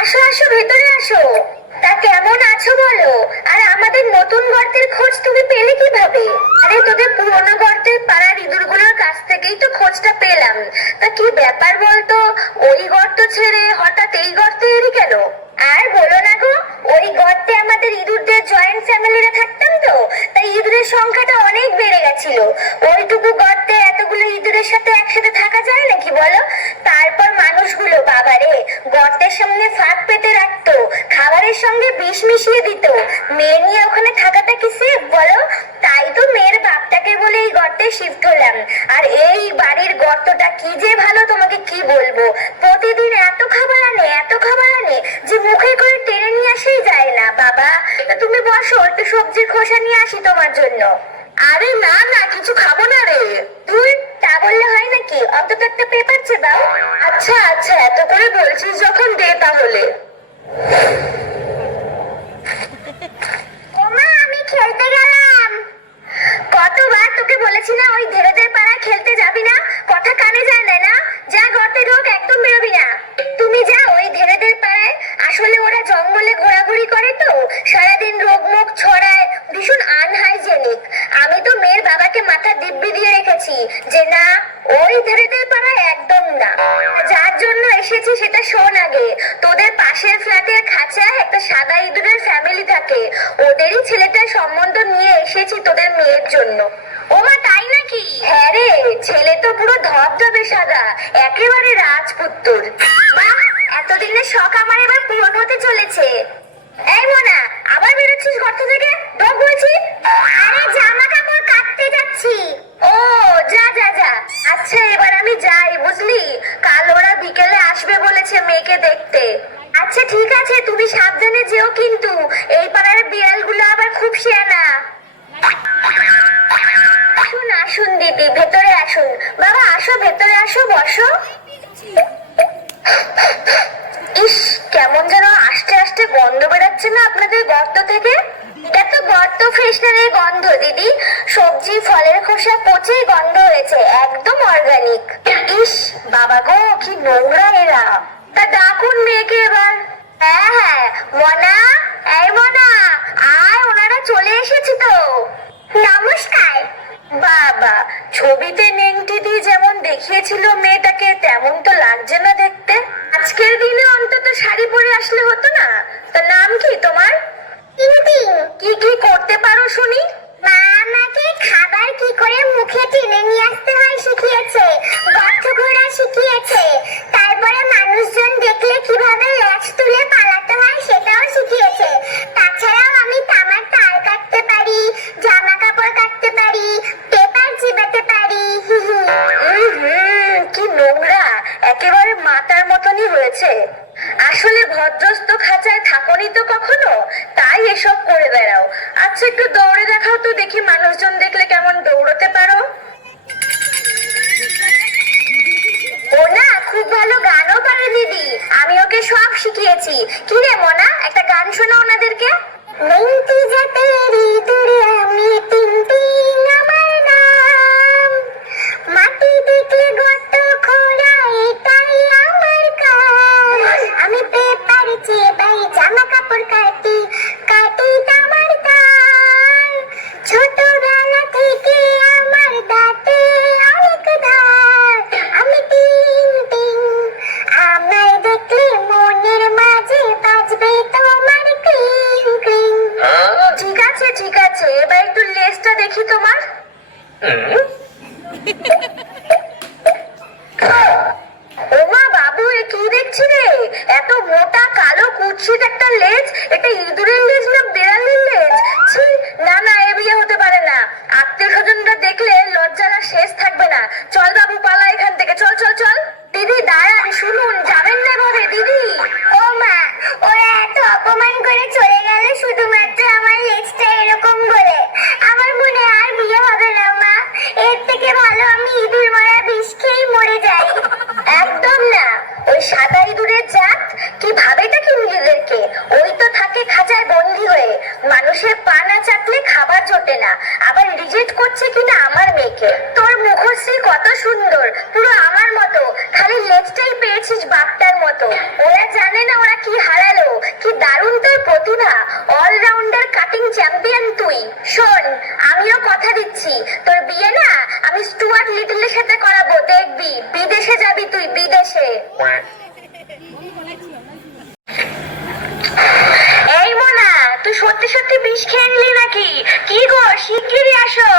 আসো আসো, ভেতরে আসো। তা কেমন আছো বলো? আর আমাদের নতুন গর্তের খোঁজ তুমি পেলে কিভাবে? আরে তোদের পুরনো গর্তের পাড়ার ইঁদুরগুলোর কাছ থেকেই তো খোঁজটা পেলাম। তা কি ব্যাপার বলতো? ওই গর্ত ছেড়ে হঠাৎ এই গর্তে এলি কেন? আর বলো না গো, ওই গর্তে আমাদের ইঁদুরদের জয়েন্ট ফ্যামিলিরা থাকতাম তো, তাই ইঁদুরের সংখ্যাটা অনেক বেড়ে গেছিল। ওইটুকু গর্তে এতগুলো ইঁদুরের সাথে একসাথে থাকা যায় নাকি বলো? তারপর মানুষগুলো বাবারে গর্তের সামনে ফাঁক পেতে রাখতো, খাবারের সঙ্গে বিষ মিশিয়ে দিত। মেয়ে নিয়ে ওখানে থাকাটা কি সেফ বলো? তাই তো মেয়ের বাপটাকে বলে এই গর্তে শিফট হলাম। আর এই বাড়ির গর্তটা কি যে ভালো তোমাকে কি বলবো। প্রতিদিন এত খাবার আনে, এত খাবার আনে যে মুখে করে টেনে নিয়ে আসেই যায় না। বাবা তুমি বসো, একটু সবজির খোসা নিয়ে আসি তোমার জন্য। আরে না না, কিছু খাবো না রে। তুই তা বললে হয় নাকি? অন্তত একটা পেপার চেবাও। আচ্ছা আচ্ছা, এত করে বলছিস যখন দে তাহলে। ওমা, আমি খেলতে গেলাম। কতবার তোকে বলেছি না ওই ধেরেদের পাড়ায় খেলতে যাবি না? কথা কানে যায় না? যা গর্তে ঢোক, একদম বেরোবি না। তুমি যা ওই ধেরেদের পাড়ায়। আসলে ওরা জঙ্গলে ঘোরাঘুরি করে তো, সারাদিন রোগমুখ ছড়ায়, ভীষণ আনহাইজেনিক। আমি তো মেয়ের বাবাকে মাথা দিব্যি দিয়ে রেখেছি যে না, ওই ধেরেদের পাড়ায় একদম না। যার জন্য এসেছি সেটা শোন আগে। তোদের পাশের ফ্ল্যাটের খাঁচায় একটা সাদা ইঁদুরের ফ্যামিলি থাকে, ওদেরই ছেলেটার সম্বন্ধ নিয়ে এসেছি তোদের মেয়ের জন্য। ওমা, তাই নাকি? হ্যাঁ রে, ছেলে তো পুরো ধবধবে সাদা, একেবারে রাজপুত্তর। বাহ, এতদিনের শখ আমার এবার পূরণ হতে চলেছে। এই মোনা, আবার বেরোচ্ছিস গর্ত থেকে? ঢোক বলছি। আরে জামা কাপড় কাটতে যাচ্ছি। ও যা যা যা। আচ্ছা এবার আমি যাই, বুঝলি? কাল ওরা বিকেলে আসবে বলেছে মেয়েকে দেখতে। আচ্ছা ঠিক আছে, তুমি সাবধানে যেও কিন্তু। এই পাড়ার বিড়ালগুলো আবার খুব শিয়ানা। আসুন আসুন দিদি, ভেতরে আসুন। বাবা আসো, ভেতরে আসো, বসো। ইস, কেমন যেন আস্তে আস্তে গন্ধ বেরাচ্ছে না আপনাদের গর্ত থেকে? এটা তো গর্ত ফ্রেশনারের গন্ধ দিদি। সবজি ফলের খোসা পচে গন্ধ হয়েছে, একদম অর্গানিক। ইস বাবা গো, কি নোংরা এরা। তা ডাকুন মেয়েকে এবার। হ্যাঁ হ্যাঁ, মনা, এই মনা, আয়, ওনারা চলে এসেছি তো। নমস্কার। বাবা, ছবিতে নেংটি দিয়ে যেমন দেখিয়েছিল মেয়েটাকে তেমন তো লাগছে না দেখতে। আজকের দিনে অন্তত শাড়ি পরে আসলে হতো না? তা নাম কি তোমার? টিংটিং। কি কি করতে পারো শুনি? মা আমাকে খাবার কি করে মুখে টেনে নিয়ে আসতে হয় শিখিয়েছে, গর্ত ঘোরা শিখিয়েছে, তারপরে মানুষজন দেখলে কিভাবে ল্যাচ তুলে পালাতে হয় সেটাও শিখিয়েছে। তাছাড়াও আমি তামার তার কাটতে পারি, জামা কাপড় কাটতে পারি, পেপার চিবাতে পারি। কি নোংরা, একেবারে মাতার মতনই হয়েছে। আসলে ভদ্রস্ত খাঁচায় থাকোনি তো কখনো, তাই এসব করে বেড়াও। আচ্ছা একটু দৌড়ে দেখাও তো দেখি, মানুষজন দেখলে কেমন দৌড়তে পারো। ও না, খুব ভালো গানও পারে দিদি, আমি ওকে সব শিখিয়েছি। কি রে মনা, একটা গান শোনা ওনাদেরকে। নেংটি যে তেরি দুরিয়া আমি টিংটিং আমার নাম, মাটি দেখলে গর্ত খোঁড়া এটাই আমার কাজ। আমি পেপার চেবাই, জামা কাপড় কাটি, কাটি তামার তার। ছোটবেলা থেকে আমার দাঁতে অনেক ধার। আমি টিং টিং, আমায় দেখলে মনের মাঝে বাজবে তোমার ক্লিং ক্লিং। ঠিক আছে ঠিক আছে, এবার একটু লেজটা দেখি তোমার। ওমা বাবু, এ কি দেখছি রে? এত মোটা কালো কুৎসিত একটা লেজ, এটা ইঁদুরের লেজ না বেড়ালের লেজ? ছি, না না, এ বিয়ে হতে পারে না। আত্মীয় স্বজনরা দেখলে লজ্জার আর শেষ থাকবে না। চল বাবু, পালা এখান থেকে, চল চল চল। দিদি দাঁড়ান, শুনুন, যাবেন না ভাবে দিদি। ও মা, ওরা এত অপমান করে চলে গেল শুধুমাত্র আমার লেজটা এরকম বলে। আমার মনে আর বিয়ে হবে না মা। এর থেকে ভালো আমি ইঁদুর মারা বিষ খেয়েই মরে যাই। একদম না, ওই সাদা ইঁদুরের জাত কি ভাবেটা কি নিজেদেরকে? ওই তো থাকে খাঁচায় বন্দি হয়ে, মানুষের পা না চাটলে খাবার জোটে না, আবার রিজেক্ট করছে কিনা আমার মেয়েকে। তোর মুখশ্রী কত সুন্দর, পুরো আমার মতো, খালি লেজটাই পেয়েছিস বাপটার মতো। ওরা জানে না ওরা কি শোন, আমিও কথা দিচ্ছি তোর বিয়ে না আমি স্টুয়ার্ট লিটলের সাথে করাবো, দেখবি বিদেশে যাবি তুই, বিদেশে। এই মোনা, তুই সত্যি সত্যি বিষ খেয়ে নিলি নাকি? কি গো, শিগগিরই আসো।